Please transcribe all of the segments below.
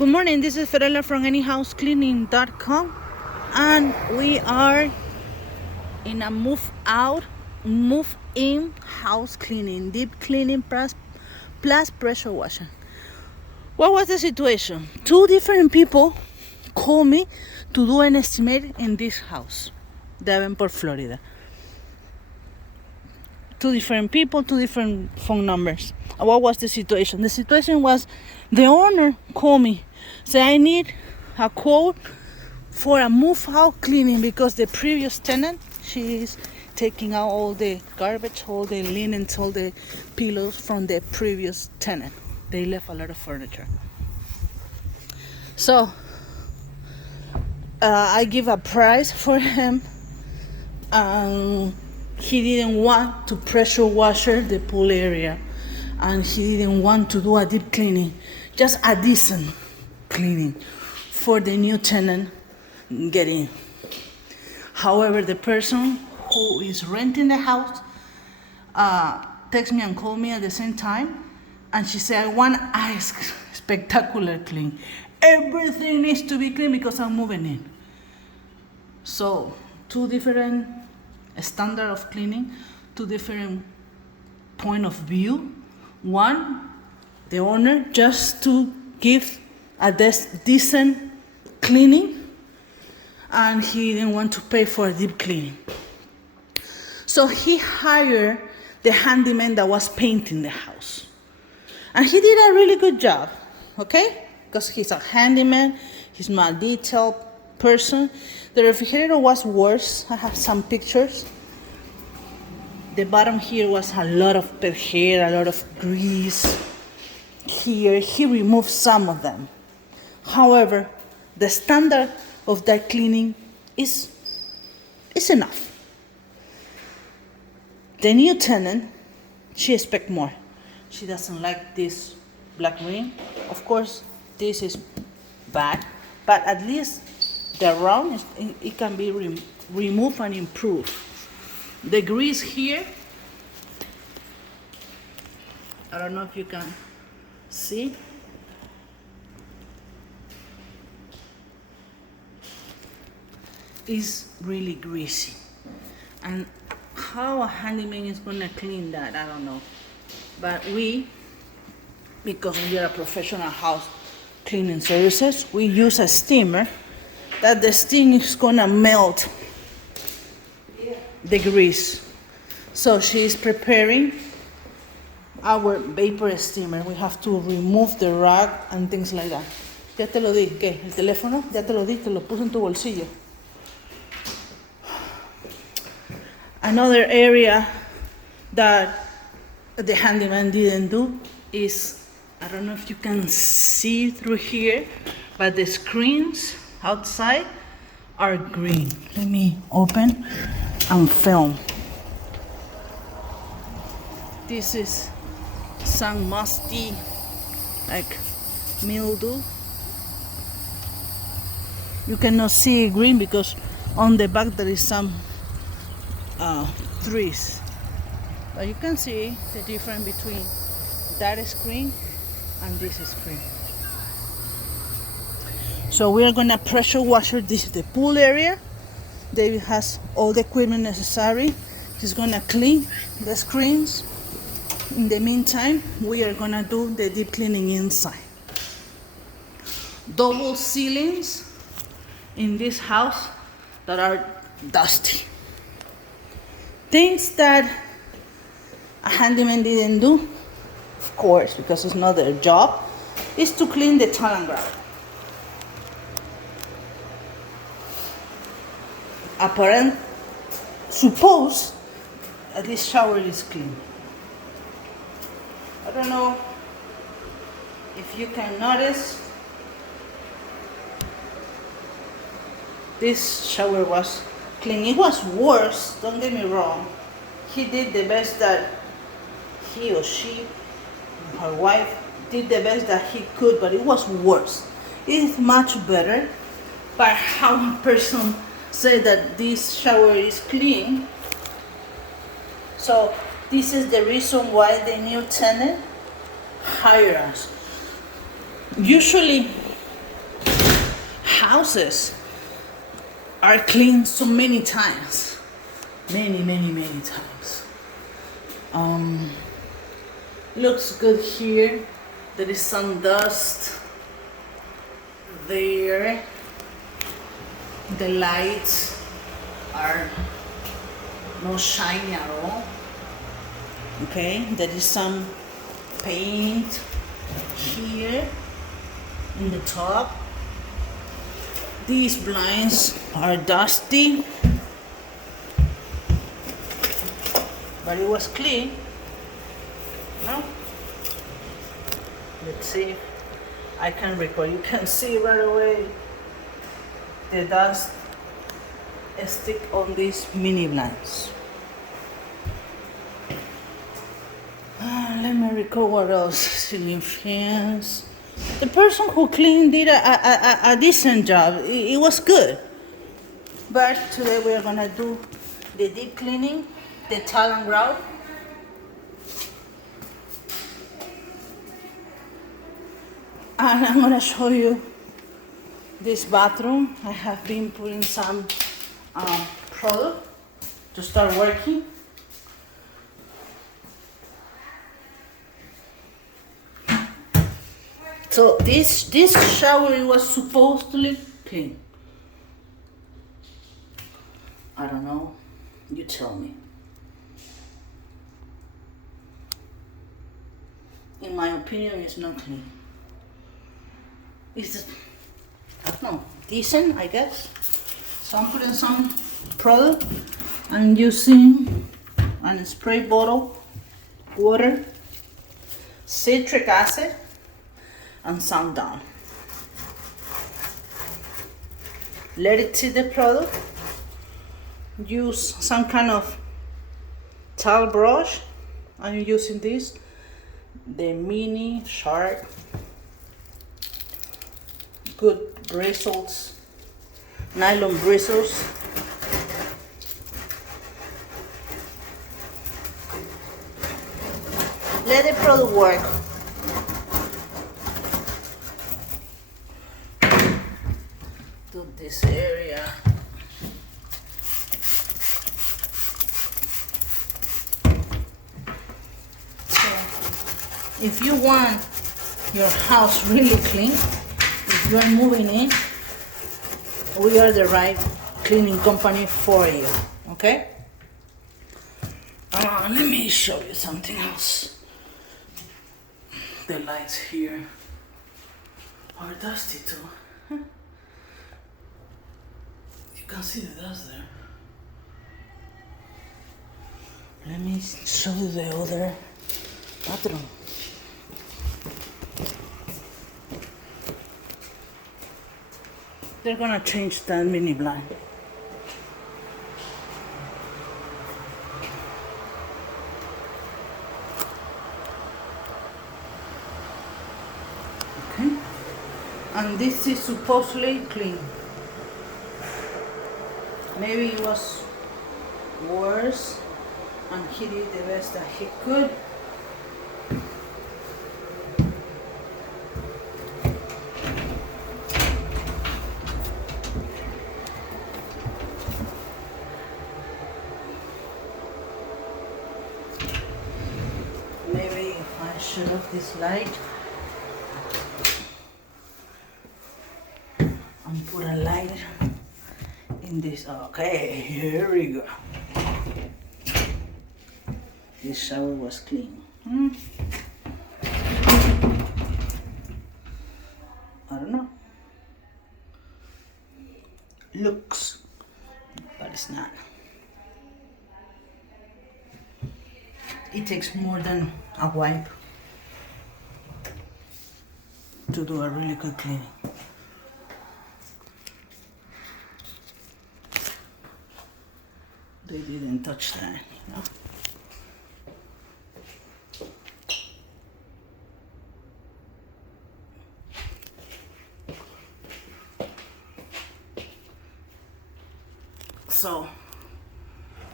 Good morning, this is Fiorella from anyhousecleaning.com, and we are in a move in house cleaning, deep cleaning plus pressure washing. What was the situation? Two different people called me to do an estimate in this house, Davenport, Florida. Two different people, two different phone numbers. What was the situation? The situation was the owner called me, said I need a quote for a move out cleaning because the previous tenant, she is taking out all the garbage, all the linens, all the pillows from the previous tenant. They left a lot of furniture. So I give a price for him. He didn't want to pressure washer the pool area, and he didn't want to do a deep cleaning, just a decent cleaning for the new tenant get in. However, the person who is renting the house texted me and called me at the same time, and she said, I want a spectacular clean. Everything needs to be clean because I'm moving in. So two different standard of cleaning, two different point of view. One, the owner just to give a decent cleaning, and he didn't want to pay for a deep cleaning. So he hired the handyman that was painting the house, and he did a really good job, okay? Because he's a handyman, he's not a detailed person. The refrigerator was worse. I have some pictures. The bottom here was a lot of pet hair, a lot of grease. Here, he removed some of them. However, the standard of that cleaning is enough. The new tenant, she expects more. She doesn't like this black ring. Of course, this is bad, but at least the round, it can be removed and improved. The grease here, I don't know if you can see. Is really greasy. And how a handyman is gonna clean that, I don't know. But because we are a professional house cleaning services, we use a steamer that the steam is gonna melt the grease. So she is preparing our vapor steamer. We have to remove the rag and things like that. Ya te lo di, ¿qué? El teléfono, ya te lo di, te lo puse en tu bolsillo. Another area that the handyman didn't do is, I don't know if you can see through here, but the screens outside are green. Let me open and film. This is some musty, like mildew. You cannot see green because on the back there is some trees. But you can see the difference between that screen and this screen. So we are gonna pressure washer this the pool area. David has all the equipment necessary. He's gonna clean the screens. In the meantime, we are gonna do the deep cleaning inside. Double ceilings in this house that are dusty. Things that a handyman didn't do, of course, because it's not their job, is to clean the tile and grout. Suppose that this shower is clean. I don't know if you can notice, this shower was clean. It was worse, don't get me wrong. He did the best that he or she, her wife, did the best that he could, but it was worse. It is much better, but how a person say that this shower is clean. So this is the reason why the new tenant hired us. Usually houses are cleaned so many times. Many times. Looks good here. There is some dust there. The lights are not shiny at all. Okay, there is some paint here in the top. These blinds are dusty, but it was clean. No? Let's see if I can record. You can see right away the dust stick on these mini blinds. Let me record what else. Ceiling fans. The person who cleaned did a decent job. It was good. But today we are gonna do the deep cleaning, the tile and grout. And I'm gonna show you this bathroom. I have been putting some product to start working. So this shower was supposedly clean. I don't know. You tell me. In my opinion, it's not clean. It's, I don't know, decent, I guess. So I'm putting some product. I'm using a spray bottle, water, citric acid, and some down. Let it see the product. Use some kind of towel brush. I'm using this, the mini sharp, good bristles, nylon bristles. Let the product work. To this area. So, if you want your house really clean, if you are moving in, we are the right cleaning company for you. Okay? Let me show you something else. The lights here are dusty too. You can see the dust there. Let me show you the other bathroom. They're gonna change that mini blind. Okay, and this is supposedly clean. Maybe it was worse, and he did the best that he could. Maybe if I shut off this light and put a light in this. Okay, here we go. This shower was clean. I don't know. Looks, but it's not. It takes more than a wipe to do a really good cleaning. They didn't touch that, you know. So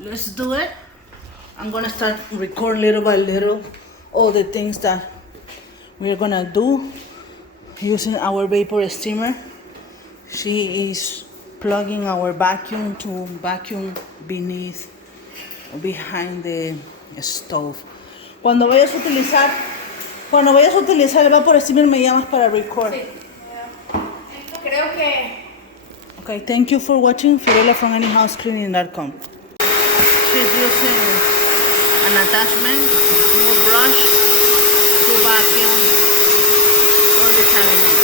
let's do it. I'm gonna start recording little by little all the things that we're gonna do using our vapor steamer She is plugging our vacuum to vacuum behind the stove. Cuando vayas a utilizar el vapor steamer me llamas para record. Sí. Creo que... Okay, thank you for watching. Fiorella from anyhousecleaning.com. She's using an attachment, small brush, to vacuum all the cabinets.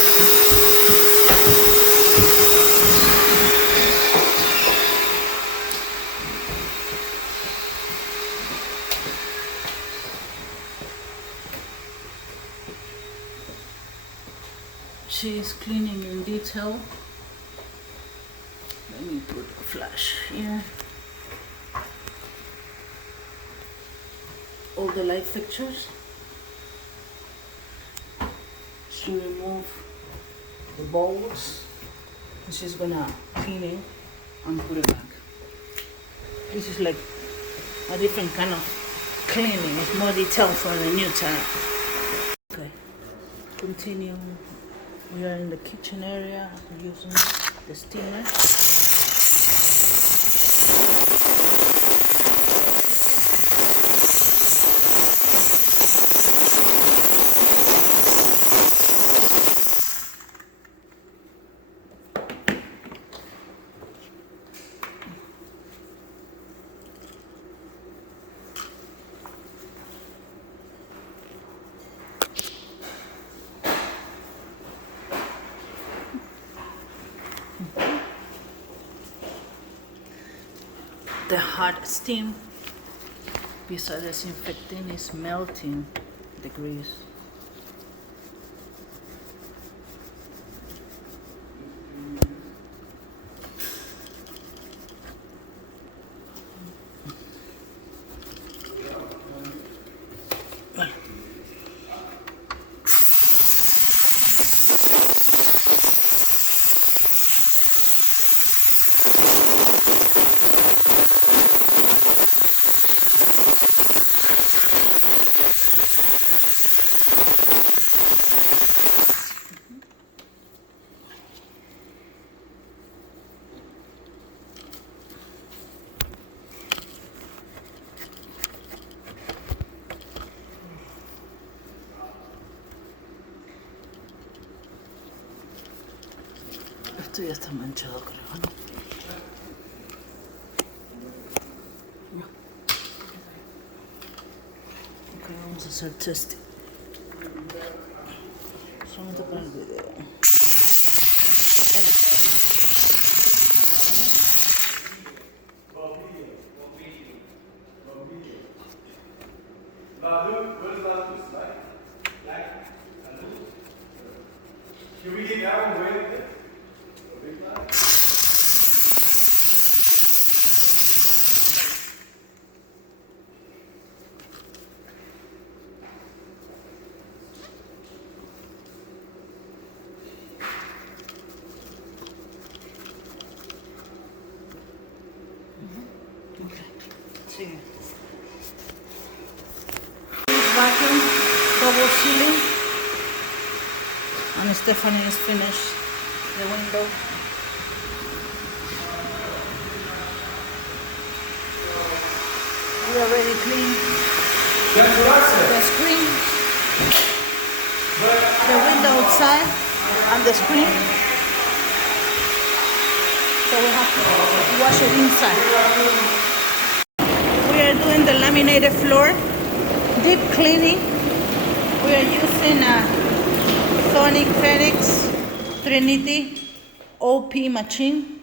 She is cleaning in detail. Let me put a flash here. All the light fixtures. She removed the bowls and she's gonna clean it and put it back. This is like a different kind of cleaning. It's more detailed for the new tenant. Okay, continue. We are in the kitchen area using the steamer. The hot steam, besides disinfecting, is melting the grease. Esto ya está manchado, creo, ¿no? Ok, vamos a hacer testing. Solamente para el video. Dale. Can we get down and wait? Sí. Vacuum, double sealing, and Stephanie is finished the window. We already cleaned the screen, the window outside, and the screen. So we have to wash it inside. We are doing the laminated floor, deep cleaning. We are using a Phoenix Trinity OP machine.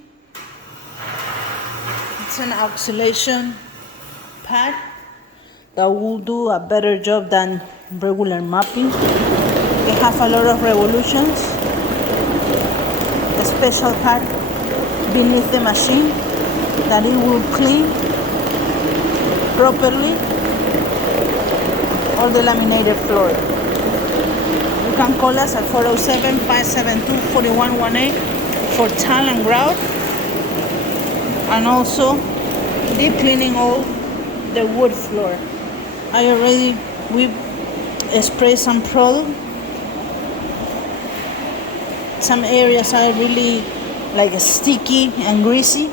It's an oscillation pad that will do a better job than regular mopping. They have a lot of revolutions. A special pad beneath the machine that it will clean properly all the laminated floor. You can call us at 407-572-4118 for tile and grout, and also deep cleaning all the wood floor. We sprayed some product. Some areas are really like sticky and greasy.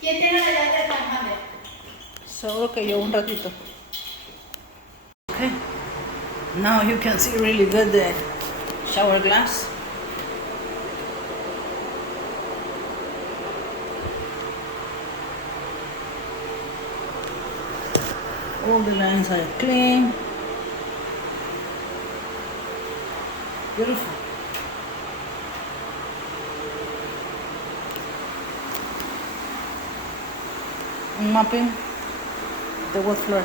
¿Quién tiene la llave de Tanjame? Seguro que yo un ratito. Okay. Now you can see really good the shower glass. All the lines are clean. Beautiful. I'm mopping the wood floor.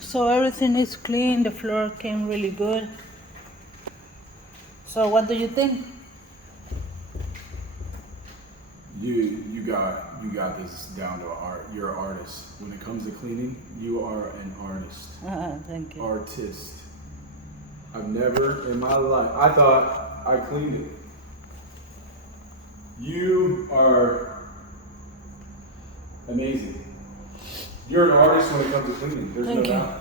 So everything is clean, the floor came really good. So what do you think? You got this down to art. You're an artist. When it comes to cleaning, you are an artist. Thank you. Artist. I've never in my life, I thought I cleaned it. You are amazing. You're an artist when it comes to cleaning. There's Thank no you. doubt.